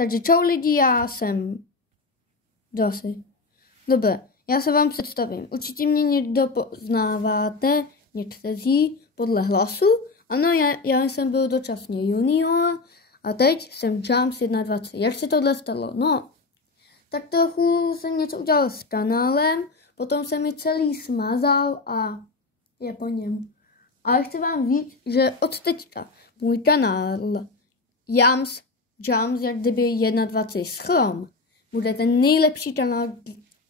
Takže čau lidi, já jsem... Zase. Dobré, já se vám představím. Určitě mě někdo poznáváte, někteří, podle hlasu. Ano, já jsem byl dočasně junior a teď jsem Charms 21. Jak se tohle stalo? No, tak trochu jsem něco udělal s kanálem, potom se mi celý smazal a je po něm. Ale chci vám říct, že od teďka můj kanál Charms, jak kdyby 21 schrom, bude ten nejlepší kanál,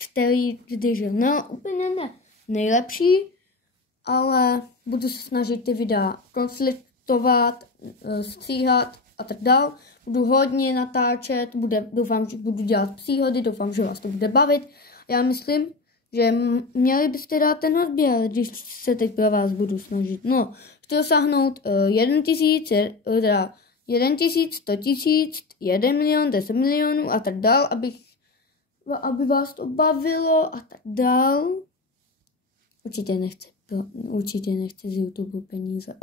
který kdy žil. No, úplně ne nejlepší, ale budu se snažit ty videa konfliktovat, stříhat a tak dál. Budu hodně natáčet, doufám, že budu dělat příhody, doufám, že vás to bude bavit. Já myslím, že měli byste dát ten odběr, když se teď pro vás budu snažit. No, chci dosáhnout 1 000, 1 000, 100 000, 1 milion, 10 milionů a tak dál, aby vás to bavilo a tak dál. Určitě nechci z YouTube peníze.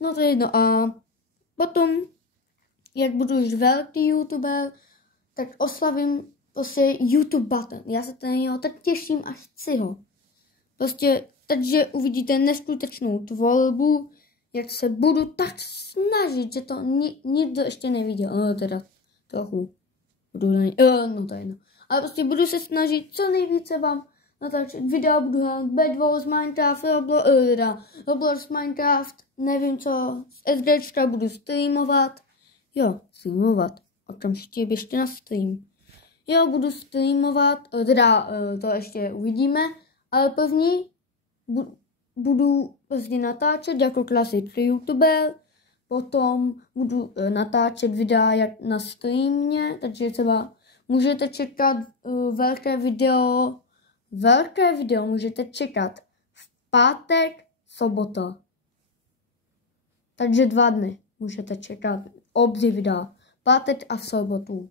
No to je jedno. A potom, jak budu už velký YouTuber, tak oslavím prostě YouTube button. Já se na něho tak těším a chci ho. Prostě, takže uvidíte neskutečnou tvorbu, jak se budu tak snažit, že to nikdo ještě neviděl. Teda trochu. No to je jedno. Ale prostě budu se snažit co nejvíce vám natáčet videa, budu hrát Bed Wars, Minecraft, Roblox, Minecraft, nevím co, z SDčka budu streamovat. Okamžitě běžte na stream. Budu streamovat, to ještě uvidíme, ale první budu prostě natáčet jako klasický YouTuber, potom budu natáčet videa jak na streamě, takže třeba můžete čekat velké video můžete čekat v pátek, sobota. Takže 2 dny můžete čekat obří videa. Pátek a v sobotu.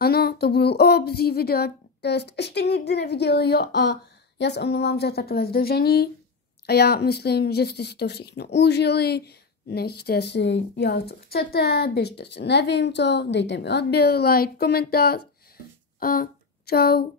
Ano, to budou obří videa, které jste ještě nikdy neviděli, a já se omlouvám za takové zdržení. A já myslím, že jste si to všechno užili. Nechte si dělat, co chcete, běžte si nevím co, dejte mi odběr, like, komentář a čau.